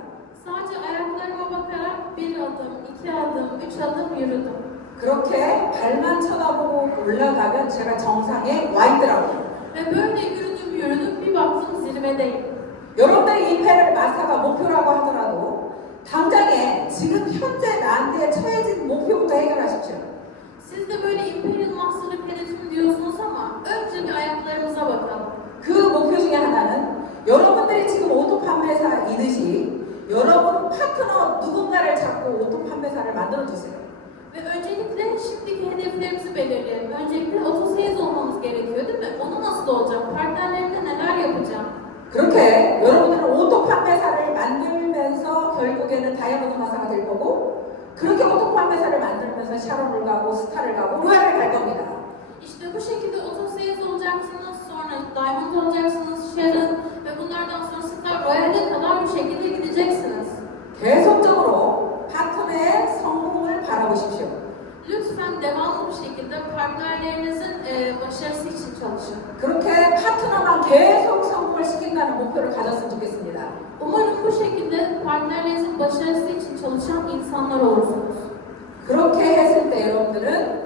Sadece ayaklarıma bakarak bir adım, iki adım, üç adım yürüdüm. 그렇게 발만 쳐다보고 올라가면 제가 정상에 와 있더라고요. Ve böyle yürüdüm bir baktım zirvedeyim. 여러분들이 임페리얼 마스터가 목표라고 하더라도 당장에 지금 현재 나한테 처해진 목표부터 해결하십시오. Siz de böyle Imperial Master'lık hedefim diyorsunuz ama önce bir ayaklarımıza bakalım. 그 목표 중에 하나는 여러분들이 지금 오토 판매사이듯이 여러분 파트너 누군가를 잡고 오토 판매사를 만들어 주세요. Ve öncelikle şimdiki hedeflerimizi belirleyelim. Öncelikle otosales olmamız gerekiyor değil mi? Onu nasıl olacak? Partnerlerimle neler yapacağım? 그렇게 여러분들은 오토 판매사를 만들면서 결국에는 다이아몬드 마사가 될 거고, 그렇게 오토 판매사를 만들면서 샤론을 가고 스타를 가고 로얄을 갈 겁니다. İşte bu şekilde otosales olacaksınız, sonra Diamond olacaksınız, Sharon ve bunlardan sonra Star Royal'e kadar bu şekilde gideceksiniz. 계속적으로 파트너의 성공을 바라보십시오. Lütfen devamlı bir şekilde partnerlerinizin başarısı için çalışın. 그렇게 파트너만 계속 성공을 시킨다는 목표를 가졌으면 좋겠습니다. Umarım bu şekilde partnerlerinizin başarısı için çalışan insanlar olursunuz. 그렇게 했을 때 여러분들은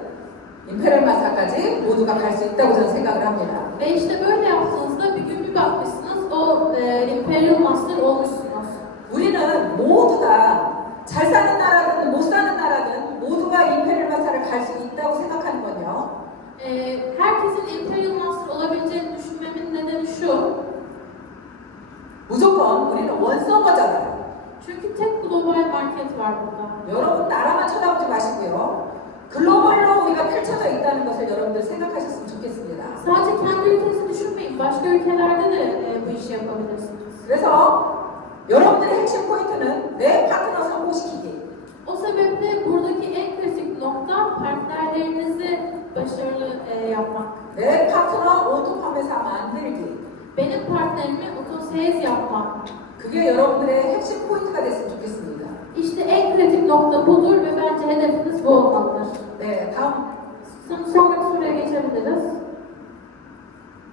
임페리얼 마사까지 모두가 갈 수 있다고 저는 생각을 합니다. Ve işte böyle yaptığınızda bir gün bir bakmışsınız o Imperial Master olmuşsunuz. 우리는 모두 다 잘 사는 나라든 못 사는 나라든 모두가 임페리얼 마사를 갈 수 있다고 생각하는 건요. Herkesin Imperial Master olabileceğini düşünmemin nedeni şu. 무조건 우리는 원서버잖아요. Çünkü tek global market var burada. 여러분 나라만 쳐다보지 마시고요. 글로벌로 우리가 펼쳐져 있다는 것을 여러분들 생각하셨으면 좋겠습니다. Sadece kendi ülkenizi düşünmeyin. Başka ülkelerde de bu işi yapabilirsiniz. 그래서 여러분들의 핵심 포인트는 내 파트너 성공시키기. O sebeple buradaki en kritik nokta partnerlerinizi başarılı yapmak. 내 파트너 오토 판매사 만들기. Benim partnerimi otosales yapmak. 그게 여러분들의 핵심 포인트가 됐으면 좋겠습니다. İşte en kritik nokta budur ve bence hedefiniz bu olmalıdır. 네, 다음. Sonraki soruya geçebiliriz.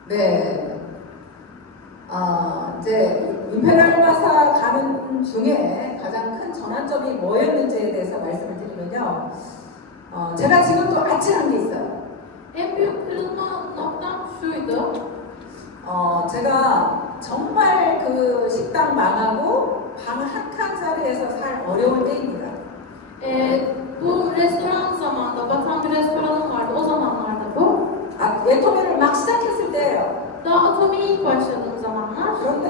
네. 이제 임페리얼 마사 가는 중에 가장 큰 전환점이 뭐였는지에 대해서 말씀을 드리면요. 제가 지금 또 아찔한 게 있어요. En büyük kırılma noktam şuydu. 제가 정말 그 식당 망하고 방 한 칸짜리에서 살 어려울 때입니다. Bu restoran zamanında, batan bir restoranım vardı o zamanlarda bu. 예토미를 막 시작했을 때예요. Daha Atomi'ye ilk başladığım zamanlar. 그런데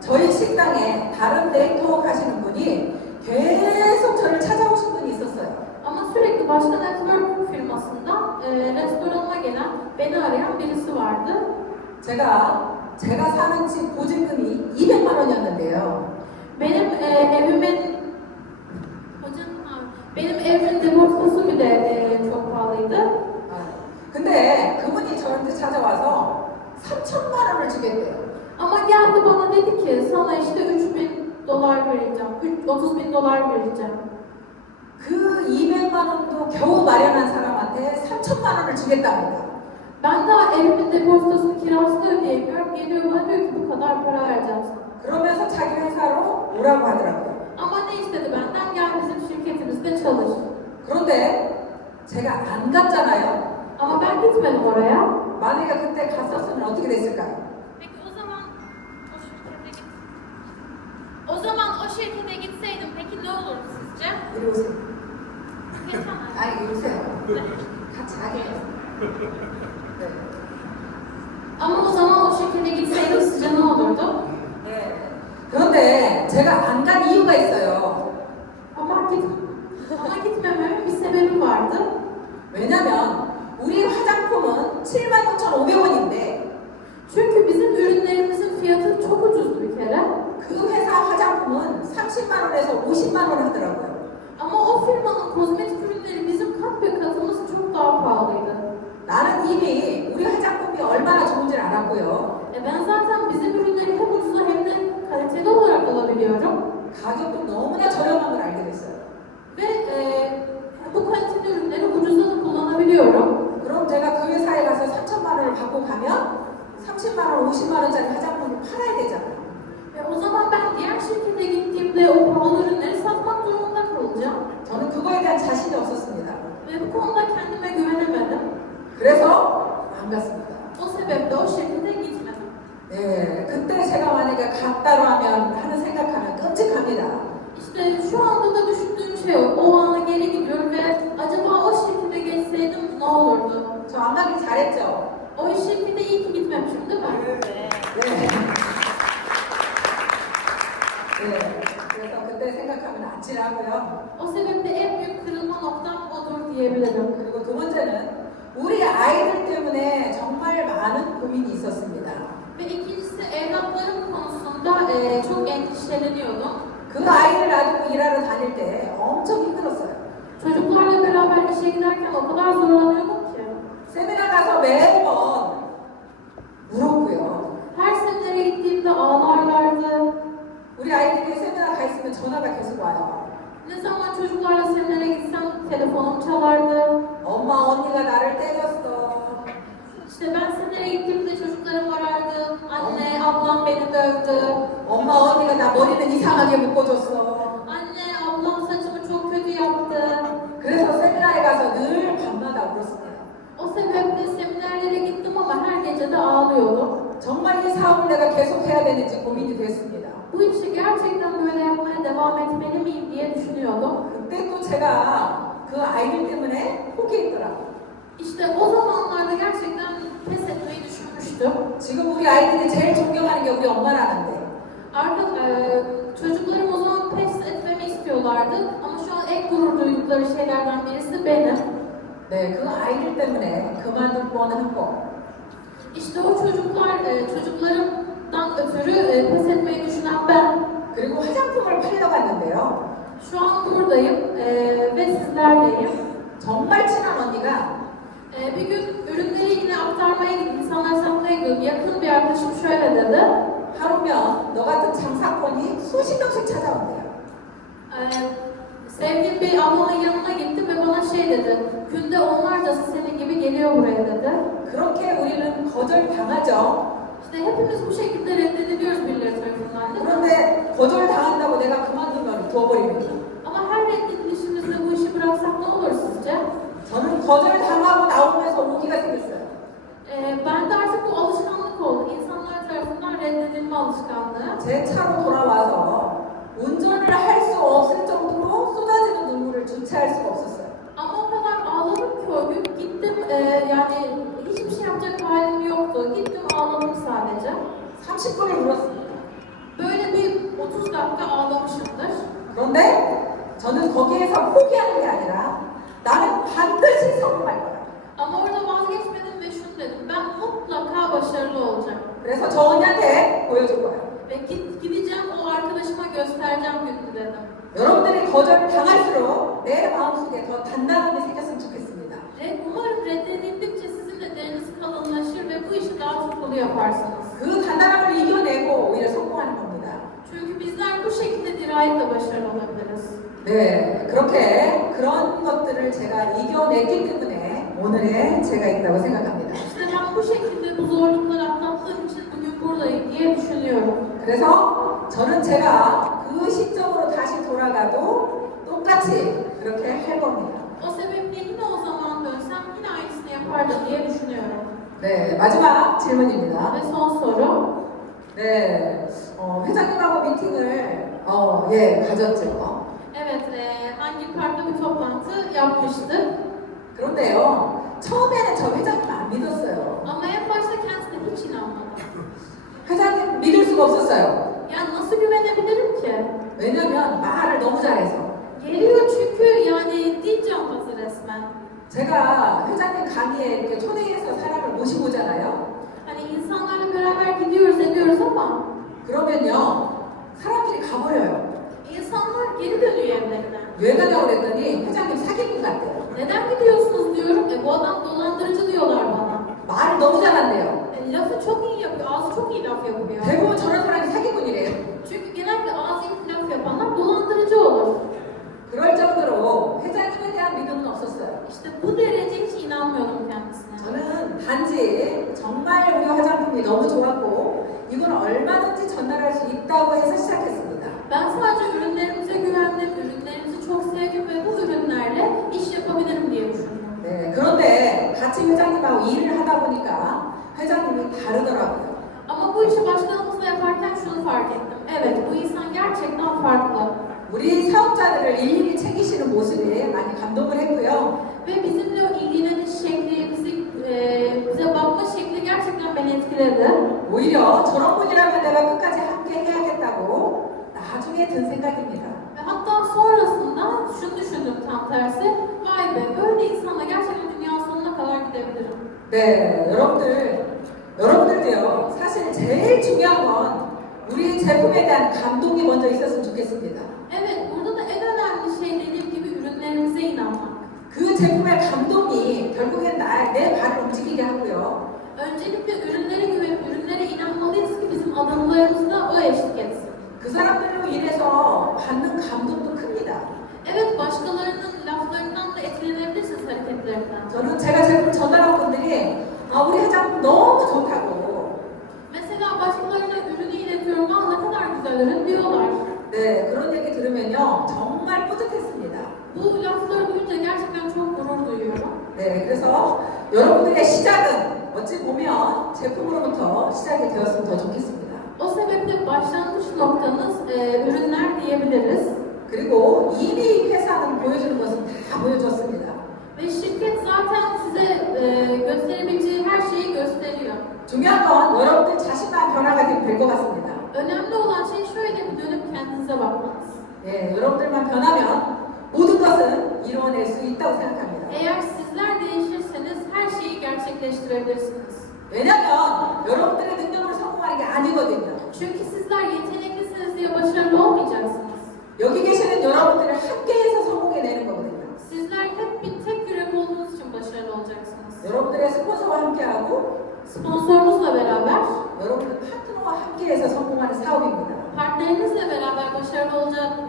저희 식당에 다른 데이터 가시는 분이 계속 저를 찾아오신 분이 있었어요. Ama sürekli başka network firmasından restoranıma gelen, beni arayan birisi vardı. 제가 사는 집 보증금이 200만 원이었는데요. Benim evimin depozitosu bile çok pahalıydı. 근데 그분이 저한테 찾아와서 3천만 원을 주겠대요. Ama geldi bana dedi ki sana işte $3,000 vereceğim, $30,000 vereceğim. 그 200만 원도 겨우 마련한 사람한테 3천만 원을 주겠답니다. Ben daha evimin depozitosunu kirasını ödeyemiyorum. Geliyor bana diyor ki bu kadar para vereceğim sana. 그러면서 자기 회사로 오라고 하더라고요. Ama ne istedi benden? Gel bizim şirketimizde çalış. 그런데 제가 안 갔잖아요. Ama ben gitmedim oraya. 만약에 그때 갔었으면 어떻게 됐을까요? Peki o zaman o şirkete gitseydim peki ne olurdu sizce? 이리 오세요. Geçemez. 아, 이리 오세요. 같이 가게요. 네. Ama o zaman o şirkete gitseydim sizce ne olurdu? 네. 그런데 제가 안 간 이유가 있어요. Ama gitmememin bir sebebi vardı. 왜냐면 우리 화장품은 79,500원인데 Çünkü bizim ürünlerimizin fiyatı çok ucuzdu bir kere. 그 회사 화장품은 30만 원에서 50만 원 하더라고요. Ama o firmanın kozmetik ürünleri bizim kat be katımız çok daha pahalıydı. 나는 이미 우리 화장품이 얼마나 좋은지를 알았고요. Ben zaten bizim ürünleri hem ucuza hem de kaliteli olarak alabiliyorum. 가격도 너무나 저렴한 걸 알게 됐어요. Ve bu kaliteli ürünleri ucuzda da kullanabiliyorum. 그럼 제가 그 회사에 가서 3천만 원을 받고 가면 30만 원, 50만 원짜리 화장품을 팔아야 되잖아요. Ve o zaman ben diğer şirkete gittiğimde o pahalı ürünleri satmak durumunda kalacağım. 저는 그거에 대한 자신이 없었습니다. Ve bu konuda kendime güvenemedim. 그래서 안 갔습니다. O sebeple o şirkete gitmedim. 네, 그때 제가 만약에 갔다로 하면 하는 생각하면 끔찍합니다. İşte şu anda da düşündüğüm şey o. O ana geri gidiyorum ve acaba o şirkete geçseydim ne olurdu? 저 안 가길 잘했죠? O şirkete iyi ki gitmemişim değil mi? 네. 네. 그래서 그때 생각하면 아찔하고요. O sebeple en büyük kırılma noktam odur diyebilirim. 그리고 두 번째는 우리 아이들 때문에 정말 많은 고민이 있었습니다. Ve ikincisi evlatlarım konusunda çok endişeleniyordum. 그 아이를 놔두고 일하러 다닐 때 엄청 힘들었어요. Çocuklarla beraber işe giderken o kadar zorlanıyordum ki. 세미나 가서 매번 울었고요. Her seminere gittiğimde ağlarlardı. 우리 아이들이 세미나 가 있으면 전화가 계속 와요. Ne zaman çocuklarla seminere gitsem telefonum çalardı. 엄마 언니가 나를 때렸어. İşte ben seminere gittiğimde çocuklarım arardı. Anne, ablam beni dövdü. 엄마 언니가 나 머리는 이상하게 묶어줬어. Anne, ablam saçımı çok kötü yaptı. 그래서 세미나에 가서 늘 밤마다 울었습니다. O sebeple seminerlere gittim ama her gece de ağlıyordum. 정말 이 사업을 내가 계속해야 되는지 고민이 됐습니다. Bu işi gerçekten böyle yapmaya devam etmeli miyim diye düşünüyordum. 그때 또 제가 그 아이들 때문에 포기했더라고요. İşte o zamanlarda gerçekten pes etmeyi düşünmüştüm. 지금 우리 아이들이 제일 존경하는 게 우리 엄마라는데 Çocuklarım o zaman pes etmemi istiyorlardı ama şu an en gurur duydukları şeylerden birisi benim. 네, 그 아이들 때문에 그만둘 뻔한 거. İşte o çocuklarımdan ötürü pes etmeyi düşünen ben. 그리고 화장품을 팔러 갔는데요. Şu an buradayım ve sizlerleyim. 정말 친한 언니가 Bir gün ürünleri yine aktarmaya gittim, insanlar satmaya gidiyordum. Yakın bir arkadaşım şöyle dedi. 하루면 너 같은 장사꾼이 수십 명씩 찾아온대요. Sevdiğim bir ablamın yanına gittim ve bana şey dedi. Günde onlarcası senin gibi geliyor buraya dedi. 그렇게 우리는 거절당하죠. İşte hepimiz bu şekilde reddediliyoruz birileri tarafından değil mi? 그런데 거절당한다고 내가 그만두면 두어버립니다. Ama her reddedilişimizde bu işi bıraksak ne olur sizce? 저는 거절당하고 나오면서 오기가 생겼어요. Bende artık bu alışkanlık oldu. İnsanlar tarafından reddedilme alışkanlığı. 제 차로 돌아와서 운전을 할 수 없을 정도로 쏟아지는 눈물을 주체할 수가 없었어요. Ama o kadar ağladım ki o gün gittim yani hiçbir şey yapacak halim yoktu. Gittim ağladım sadece. 30분을 울었습니다. Böyle bir 30 dakika ağlamışımdır. 그런데 저는 거기에서 포기하는 게 아니라 나는 반드시 성공할 거야. Ama orada vazgeçmedim ve şunu dedim. Ben mutlaka başarılı olacağım. 그래서 저 언니한테 보여줄 거야. Ve gideceğim o arkadaşıma göstereceğim gününü dedim. 여러분들이 거절을 당할수록 내 마음속에 더 단단함이 생겼으면 좋겠습니다. Umarım reddedildikçe sizin de deriniz kalınlaşır ve bu işi daha tutkulu yaparsınız. 그 단단함을 이겨내고 오히려 성공하는 겁니다. Çünkü bizler bu şekilde dirayetle başarılı olabiliriz. 네, 그렇게 그런 것들을 제가 이겨냈기 때문에 오늘의 제가 있다고 생각합니다. İşte Ben bu şekilde bu zorlukları atlattığım için bugün buradayım diye düşünüyorum. 그래서 저는 제가 그 시점으로 다시 돌아가도 똑같이 그렇게 할 겁니다. O sebeple yine o zaman dönsem yine aynısını yapardım diye düşünüyorum. 네, 마지막 질문입니다. Ve son soru. 네, 회장님하고 미팅을 가졌죠. Evet, hangi parkta bir toplantı yapmıştık. 그런데요, 처음에는 저 회장님 안 믿었어요. Ama en başta kendisine hiç inanmadım. 회장님 믿을 수가 없었어요. Ya nasıl güvenebilirim ki? 왜냐면 말을 너무 잘해서. Geliyor çünkü yani dil cambazı resmen. 제가 회장님 강의에 이렇게 초대해서 사람을 모시고 오잖아요. Hani insanlarla beraber gidiyoruz ediyoruz ama 그러면요, 사람들이 가버려요. insanlar geri dönüyor evlerine. 왜 가냐고 그랬더니 회장님 사기꾼 같대요. Neden gidiyorsunuz diyorum. Bu adam dolandırıcı diyorlar bana. 말을 너무 잘한대요. Lafı çok iyi yapıyor. Ağzı çok iyi laf yapıyor. 대부분 저런 사람이 사기꾼이래요. Çünkü genelde ağzı iyi laf yapanlar dolandırıcı olur. 그럴 정도로 회장님에 대한 믿음은 없었어요. İşte bu derece hiç inanmıyordum kendisine. 저는 단지 정말 우리 화장품이 너무 좋았고 이건 얼마든지 전달할 수 있다고 해서 시작했습니다. Ben sadece ürünlerimize güvendim, ürünlerimizi çok sevdim ve bu ürünlerle iş yapabilirim diye düşündüm. 네, 그런데 같이 회장님하고 일을 하다 보니까 회장님이 다르더라고요. Ama bu işi başkanımızla yaparken şunu fark ettim. Evet, bu insan gerçekten farklı. 우리 사업자들을 일일이 챙기시는 모습에 많이 감동을 했고요. Ve bizimle o ilgileniş şekli, bize bakma şekli gerçekten beni etkiledi. 오히려 저런 분이라면 내가 끝까지 함께 해야겠다고 나중에 든 생각입니다. Ve hatta sonrasında şunu düşündüm tam tersi. Vay be, böyle insanla gerçekten dünya sonuna kadar gidebilirim. 네, 여러분들도요. 사실 제일 중요한 건 우리 제품에 대한 감동이 먼저 있었으면 좋겠습니다. Evet, burada da en önemli şey dediğim gibi ürünlerimize inanmak. 그 제품의 감동이 결국엔 내 발을 움직이게 하고요. Öncelikle ürünlere güvenip ürünlere inanmalıyız ki bizim adımlarımızda o eşlik etsin. 그 사람들로 인해서 받는 감동도 큽니다. Evet, başkalarının laflarından da etkilenebilirsiniz hareketlerinden. 저는 제가 제품 전달한 분들이 우리 회장 너무 좋다고. Mesela başkalarına ürünü iletiyorum, ne kadar güzel ürün diyorlar. 네, 그런 얘기 들으면요 정말 뿌듯했습니다. Bu lafları duyunca gerçekten çok gurur duyuyorum. 네, 그래서 여러분들의 시작은 어찌 보면 제품으로부터 시작이 되었으면 더 좋겠습니다. O sebeple başlangıç noktanız ürünler diyebiliriz. 그리고 이미 회사는 보여주는 것은 다 보여줬습니다. Ve şirket zaten size gösterebileceği her şeyi gösteriyor. 중요한 건 여러분들 자신만 변화가 될 것 같습니다. Önemli olan şey şöyle bir dönüp kendinize bakmanız. 네, 여러분들만 변하면 모든 것은 이루어낼 수 있다고 생각합니다. Eğer sizler değişirseniz her şeyi gerçekleştirebilirsiniz. 왜냐면 여러분들의 능력으로 성공하는 게 아니거든요. Çünkü sizler yeteneklisiniz diye başarılı olmayacaksınız. 여기 계시는 여러분들을 함께해서 성공해내는 거거든요. Sizler hep bir tek yürek olduğunuz için başarılı olacaksınız. 여러분들의 스폰서와 함께하고 Sponsorunuzla beraber, 여러분들 파트너와 함께해서 성공하는 사업입니다. partnerinizle beraber başarılı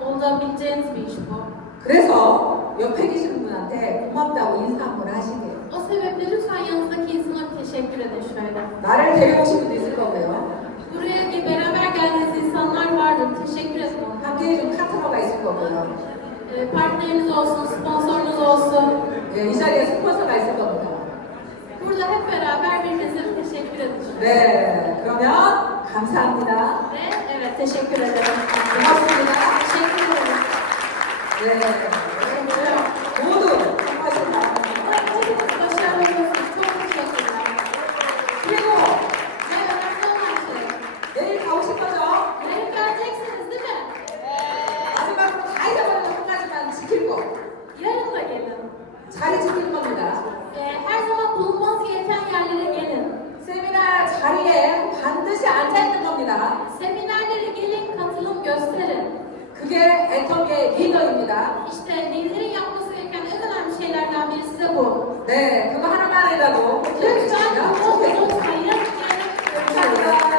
olabileceğiniz bir iş bu. 그래서 옆에 계시는 분한테 고맙다고 인사 한번 하시게요. O sebeple lütfen yanınızdaki insana bir teşekkür edin şöyle. 나를 데려오신 분도 있을 거고요. Buraya beraber geldiğiniz insanlar vardır. Teşekkür edin onlara. 함께 해준 파트너가 있을 거고요. Partneriniz olsun, sponsorunuz olsun. 네, 이 자리에 스폰서가 있을 겁니다. Burada hep beraber birbirinize bir teşekkür edin. 네, 그러면 감사합니다. Ve evet teşekkür ederim. 고맙습니다. Teşekkür ederim. 네, 모두 수고하셨습니다. Hepiniz başarılı olursunuz. Çok teşekkürler. 그리고 Ve önemli olan şey, 내일 다 오실 거죠? yarın geleceksiniz değil mi? 마지막으로 다 잊어버리는 한 가지만 지킬 거. Yarın da gelin. 자리 지킬 겁니다. Her zaman bulunmanız gereken yerlere gelin. 세미나 자리에 반드시 앉아 있는 겁니다. Seminerlere gelin, katılım gösterin. 그게 애터미의 리더입니다. İşte liderin yapması gereken en önemli şeylerden birisi de bu. 네, 그거 하나만 해라도 Lütfen bunu unutmayın. Yarın görüşürüz. 감사합니다.